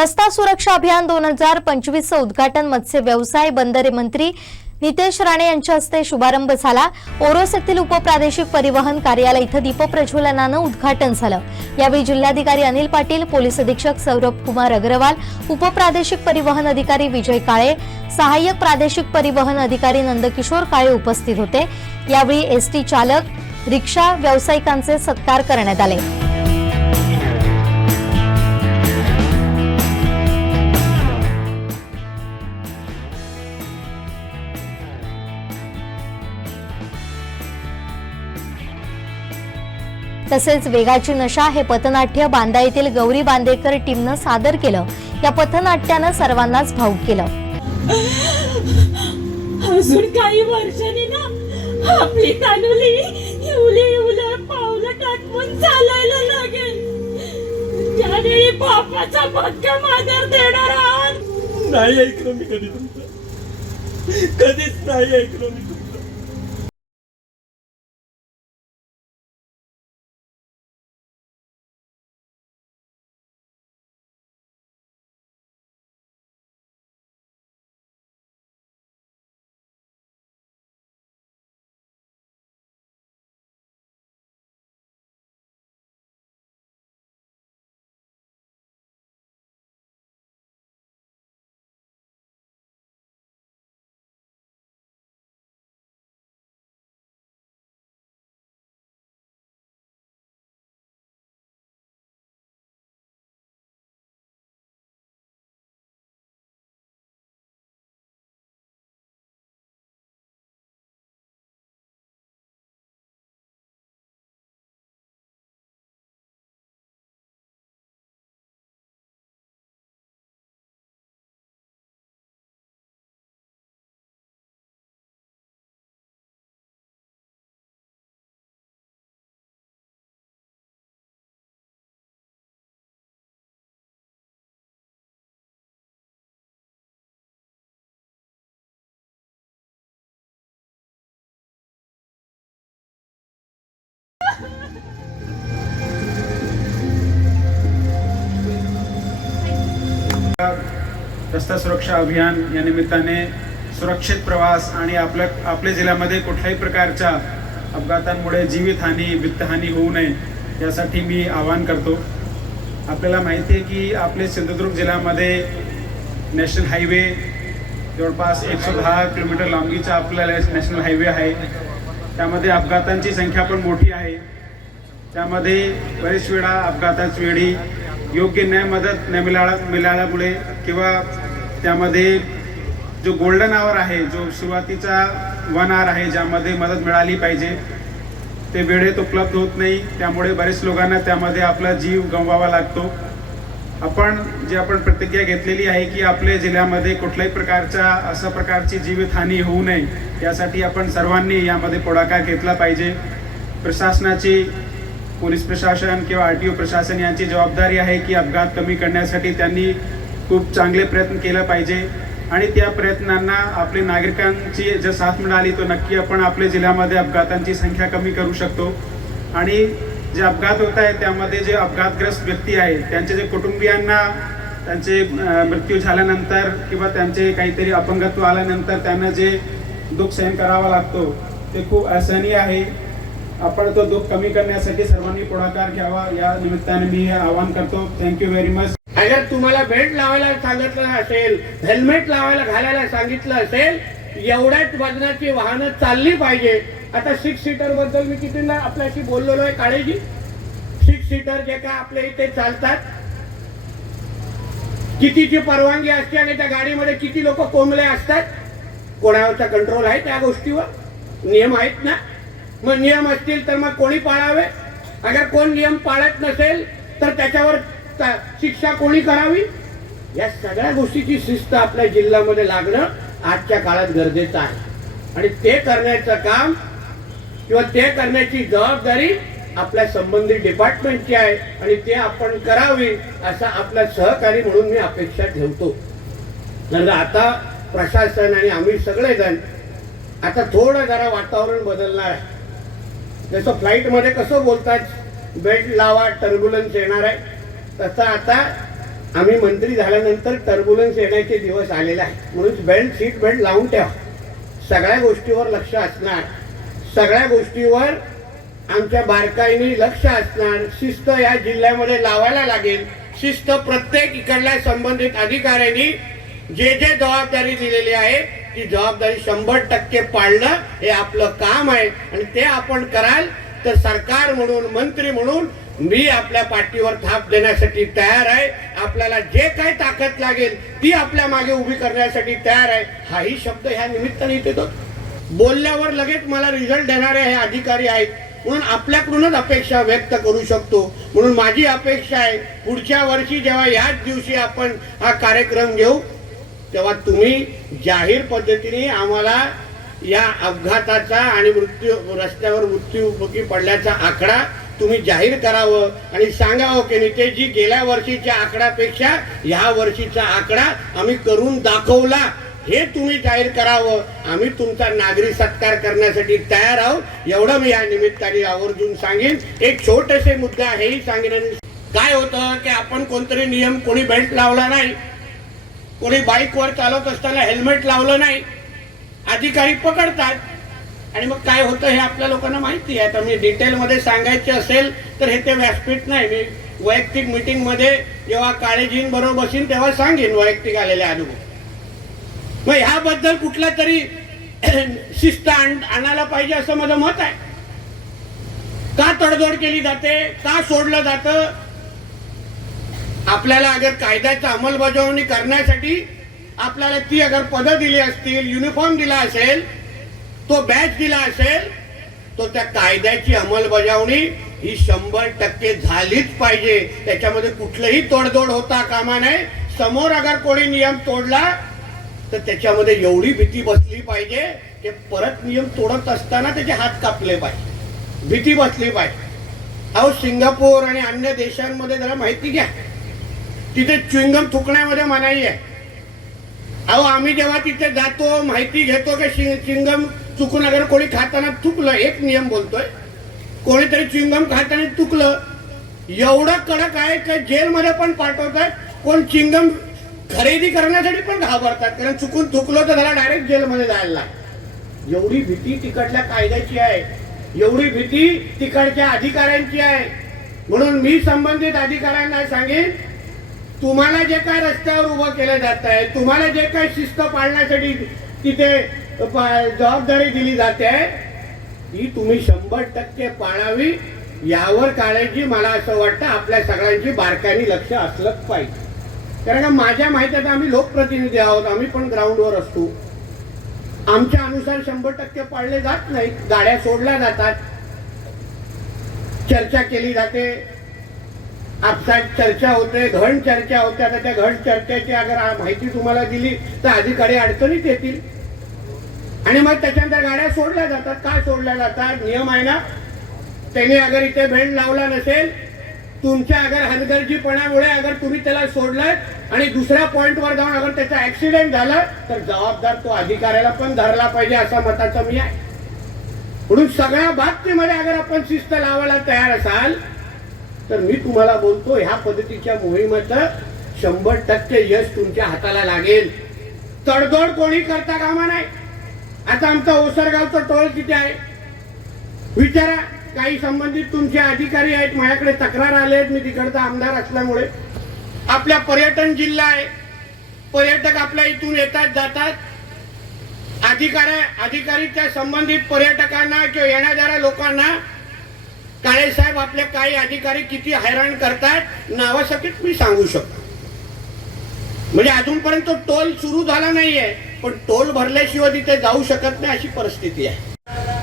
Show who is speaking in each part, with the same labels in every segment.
Speaker 1: रस्ता सुरक्षा अभियान दोन हजार पंचवीसचं उद्घाटन मत्स्य व्यवसाय बंदरे मंत्री नितेश राणे यांच्या हस्ते शुभारंभ झाला. ओरोस येथील उपप्रादेशिक परिवहन कार्यालय इथं दीपप्रज्वलनानं उद्घाटन झालं. यावेळी जिल्हाधिकारी अनिल पाटील पोलीस अधीक्षक सौरभ कुमार अग्रवाल उपप्रादेशिक परिवहन अधिकारी विजय काळे सहाय्यक प्रादेशिक परिवहन अधिकारी नंदकिशोर काळे उपस्थित होते. यावेळी एसटी चालक रिक्षा व्यावसायिकांचे सत्कार करण्यात आले. तसेच वेगाची नशा हे पथनाट्य बांदा येथील गौरी बांदेकर टीमनं सादर केलं. या पथनाट्यानं सर्वांनाच भाऊक केलं.
Speaker 2: अजून काही वर्षांनी ना आपली इवली पावलं टाकून चालायला लागेल. त्यावेळी बापाचा भक्कम देणार आहात.
Speaker 3: नाही ऐकलं मी कधी तुमचं. कधीच नाही ऐकलं मी रस्ता सुरक्षा अभियान या निमित्ताने सुरक्षित प्रवास आणि आपल्या आपल्या जिल्ह्यामध्ये कुठल्याही प्रकारच्या अपघातांमुळे जीवितहानी वित्तहानी होऊ नये यासाठी मी आवाहन करतो. आपल्याला माहिती आहे की आपले सिंधुदुर्ग जिल्ह्यामध्ये नॅशनल हायवे जवळपास एकशे दहा किलोमीटर लांबीचा आपल्याला नॅशनल हायवे आहे. त्यामध्ये अपघातांची संख्या पण मोठी आहे. त्यामध्ये बरेच वेळा अपघाताच वेळी योग्य न्याय मदत न मिळाला मिळाल्यामुळे किंवा त्यामध्ये जो गोल्डन आवर आहे जो सुरुवातीचा वन आवर आहे ज्यामध्ये मदत मिळाली पाहिजे ते वेळेत उपलब्ध होत नाही. त्यामुळे बरेच लोकांना त्यामध्ये आपला जीव गमवावा लागतो. आपण जी आपण प्रतिज्ञा घेतलेली आहे की आपल्या जिल्ह्यामध्ये कुठल्याही प्रकारच्या अशा प्रकारची जीवितहानी होऊ नये यासाठी आपण सर्वांनी यामध्ये पुढाकार घेतला पाहिजे. प्रशासनाची पोलीस प्रशासन किंवा आर टी ओ प्रशासन यांची जबाबदारी आहे की अपघात कमी करण्यासाठी त्यांनी खूप चांगले प्रयत्न केला पाहिजे. आणि त्या प्रयत्नांना आपले नागरिकांची जर साथ मिळाली तर नक्की आपण आपल्या जिल्ह्यामध्ये अपघातांची संख्या कमी करू शकतो. आणि जे अपघात होत आहेत त्यामध्ये जे अपघातग्रस्त व्यक्ती आहेत त्यांचे जे कुटुंबियांना त्यांचे मृत्यू झाल्यानंतर किंवा त्यांचे काहीतरी अपंगत्व आल्यानंतर त्यांना जे दुःख सहन करावा लागतो ते खूप असहनीय आहे. आपण तो दुःख कमी करण्यासाठी सर्वांनी पुढाकार घ्यावा. या निमित्ताने मी हे आवाहन करतो. थँक्यू व्हेरी मच
Speaker 4: अगर तुम्हाला बेल्ट लावायला सांगितलं असेल हेल्मेट लावायला घालायला सांगितलं असेल एवढ्याच वजनाची वाहनं चालली पाहिजे. आता सिक्स सीटरबद्दल मी कितींना आपल्याशी बोललेलो आहे काळेजी? सिक्स सीटर जे का आपल्या इथे चालतात. कितीची परवानगी असते आणि त्या गाडीमध्ये किती लोक कोंबले असतात? कोणावरचा कंट्रोल आहे त्या गोष्टीवर? नियम आहेत ना? मग नियम असतील तर मग कोणी पाळावे? अगर कोण नियम पाळत नसेल तर त्याच्यावर ता- शिक्षा कोणी करावी? या सगळ्या गोष्टीची शिस्त आपल्या जिल्ह्यामध्ये लागणं आजच्या काळात गरजेचं आहे. आणि ते करण्याचं काम किंवा ते करण्याची जबाबदारी आपल्या संबंधित डिपार्टमेंटची आहे आणि ते आपण करावी असा आपला सहकारी म्हणून मी अपेक्षा ठेवतो. नंतर आता प्रशासन आणि आम्ही सगळेजण आता थोडं जरा वातावरण बदलणार आहे. जसं फ्लाईटमध्ये कसं बोलतात बेल्ट लावा टर्ब्युलन्स येणार आहे. तसं आता आम्ही मंत्री झाल्यानंतर टर्बुलन्स येण्याचे दिवस आलेले आहेत. म्हणून बेल्ट सीट बेल्ट लावून ठेवा. सगळ्या गोष्टीवर लक्ष असणार. सगळ्या गोष्टीवर आमच्या बारकाईने लक्ष असणार. शिस्त या जिल्ह्यामध्ये लावायला लागेल. शिस्त प्रत्येक इकडल्या संबंधित अधिकाऱ्यांनी जे जे जबाबदारी दिलेली आहे ती जबाबदारी शंभर टक्के पाळणं हे आपलं काम आहे. आणि ते आपण कराल तर सरकार म्हणून मंत्री म्हणून मी आपल्या पाठीवर थाप देण्यासाठी तयार आहे. आपल्याला जे काही ताकद लागेल ती आपल्या मागे उभी करण्यासाठी तयार आहे. हाही शब्द ह्या निमित्ताने इथे बोलल्यावर लगेच मला रिझल्ट देणारे हे अधिकारी आहेत. म्हणून आपल्याकडूनच अपेक्षा व्यक्त करू शकतो. म्हणून माझी अपेक्षा आहे पुढच्या वर्षी जेव्हा याच दिवशी आपण हा कार्यक्रम घेऊ तेव्हा तुम्ही जाहीर पद्धतीने आम्हाला या अपघाताचा आणि मृत्यू रस्त्यावर मृत्यूमुखी पडल्याचा आकडा तुम्ही जाहीर करावं आणि सांगावं की नितेशजी गेल्या वर्षीच्या आकड्यापेक्षा ह्या वर्षीचा आकडा आम्ही करून दाखवला. हे तुम्ही जाहीर करावं. आम्ही तुमचा नागरी सत्कार करण्यासाठी तयार आहोत. एवढं मी या निमित्ताने आवर्जून सांगेन. एक छोटेसे मुद्दे हेही सांगेन आणि काय होतं की आपण कोणतरी नियम कोणी बेल्ट लावला नाही. कोणी बाईकवर चालवत असताना हेल्मेट लावलं नाही. अधिकारी पकडतात. आणि मग काय होतं हे आपल्या लोकांना माहिती आहे. आता मी डिटेलमध्ये सांगायचे असेल तर हे ते व्यासपीठ नाही. मी वैयक्तिक मिटिंगमध्ये जेव्हा काळेजीन बरोबर बसीन तेव्हा सांगेन वैयक्तिक आलेले अनुभव. मग ह्याबद्दल कुठला तरी शिस्त आणायला पाहिजे असं माझं मत आहे. का तडजोड केली जाते? का सोडलं जातं? आपल्याला अगर कायद्याची अंमलबजावणी करण्यासाठी आपल्याला ती अगर पदं दिली असतील युनिफॉर्म दिला असेल तो बॅच दिला असेल तो त्या कायद्याची अंमलबजावणी ही शंभर टक्के झालीच पाहिजे. त्याच्यामध्ये कुठलंही तोडजोड होता कामा नये. समोर अगर कोणी नियम तोडला तर त्याच्यामध्ये एवढी भीती बसली पाहिजे की परत नियम तोडत असताना त्याचे हात कापले पाहिजे. भीती बसली पाहिजे. अहो सिंगापूर आणि अन्य देशांमध्ये जरा माहिती घ्या. तिथे च्विंगम थुकण्यामध्ये मनाई आहे. अहो आम्ही जेव्हा तिथे जातो माहिती घेतो की चिंगम चुकून अगर कोणी खाताना चुकलं एक नियम बोलतोय. कोणीतरी चिंगम खाताना चुकलं. एवढं कडक आहे की जेलमध्ये पण पाठवतात कोण चिंगम खरेदी करण्यासाठी पण घाबरतात. कारण चुकून चुकलं तर त्याला डायरेक्ट जेलमध्ये जायला एवढी भीती तिकडल्या कायद्याची आहे. एवढी भीती तिकडच्या अधिकाऱ्यांची आहे. म्हणून मी संबंधित अधिकाऱ्यांना सांगेन तुम्हाला जे काय रस्त्यावर उभं केलं जात आहे तुम्हाला जे काय शिस्त पाळण्यासाठी तिथे जबाबदारी दिली जाते आहे ती तुम्ही शंभर टक्के पाळावी यावर काळजी मला असं वाटतं आपल्या सगळ्यांची बारकाईने लक्ष असलंच पाहिजे. कारण का माझ्या माहितीत आम्ही लोकप्रतिनिधी आहोत आम्ही पण ग्राउंडवर असतो. आमच्या अनुसार शंभर टक्के पाळले जात नाहीत गाड्या सोडल्या जातात. चर्चा केली जाते आपसात चर्चा होते घण चर्चा होते. आता त्या घण चर्चेची अगर माहिती तुम्हाला दिली तर अधिकारी अडचणीत येतील. आणि मग त्याच्यानंतर गाड्या सोडल्या जातात. का सोडल्या जातात? नियम आहे ना? त्यांनी अगर इथे भेंड लावला नसेल तुमच्या अगर हलगर्जीपणामुळे अगर तुम्ही त्याला सोडलाय आणि दुसऱ्या पॉईंटवर जाऊन अगर त्याचा ऍक्सिडेंट झाला तर जबाबदार तो अधिकाऱ्याला पण धरला पाहिजे असा मताचा मी आहे. म्हणून सगळ्या बाबतीमध्ये अगर आपण शिस्त लावायला तयार असाल तर मी तुम्हाला बोलतो ह्या पद्धतीच्या मोहिमेचं शंभर टक्के यश तुमच्या हाताला लागेल. तडजोड कोणी करता कामा नाही आता आमचा ओसरगावचा टोल किती आहे? विचारा काही संबंधित तुमचे अधिकारी आहेत माझ्याकडे तक्रार आले आहेत मी तिकडचा आमदार असल्यामुळे. आपल्या पर्यटन जिल्हा आहे. पर्यटक आपल्या इथून येतात जातात. अधिकारी अधिकारी त्या संबंधित पर्यटकांना किंवा येण्या जाणाऱ्या लोकांना काळे साहेब आपले काही अधिकारी किती हैराण करतात? नावासकट मी सांगू शकतो. म्हणजे अजूनपर्यंत तो टोल सुरू झाला नाहीये पण टोल भरल्याशिवाय तिथे जाऊ शकत नाही अशी परिस्थिती आहे.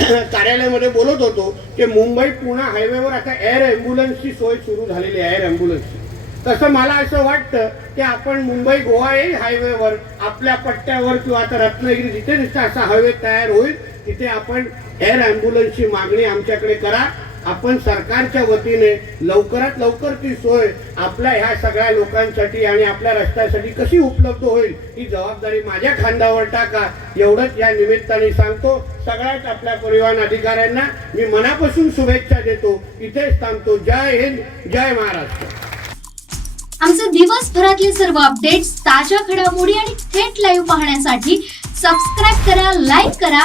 Speaker 4: कार्यालयामध्ये बोलत होतो की मुंबई पुणे हायवेवर आता एअर अँब्युलन्सची सोय सुरू झालेली आहे एअर अँब्युलन्सची तसं मला असं वाटतं की आपण मुंबई गोवा येईल हायवेवर आपल्या पट्ट्यावर किंवा आता रत्नागिरी जिथे जिथे असा हायवे तयार होईल तिथे आपण एअर अँब्युलन्सची मागणी आमच्याकडे करा. आपण सरकारच्या वतीने लवकरात लवकर ती सोय आपल्या ह्या सगळ्या लोकांसाठी आणि आपल्या रस्त्यासाठी कशी उपलब्ध होईल ही जबाबदारी माझ्या खांद्यावर टाका. एवढंच या निमित्ताने सांगतो. सगळ्याच आपल्या परिवहन अधिकाऱ्यांना मी मनापासून शुभेच्छा देतो. इथेच थांबतो. जय हिंद जय महाराष्ट्र.
Speaker 5: आमचे दिवसभरातले सर्व अपडेट्स ताज्या घडामोडी आणि थेट लाईव्ह पाहण्यासाठी सबस्क्राईब करा लाईक करा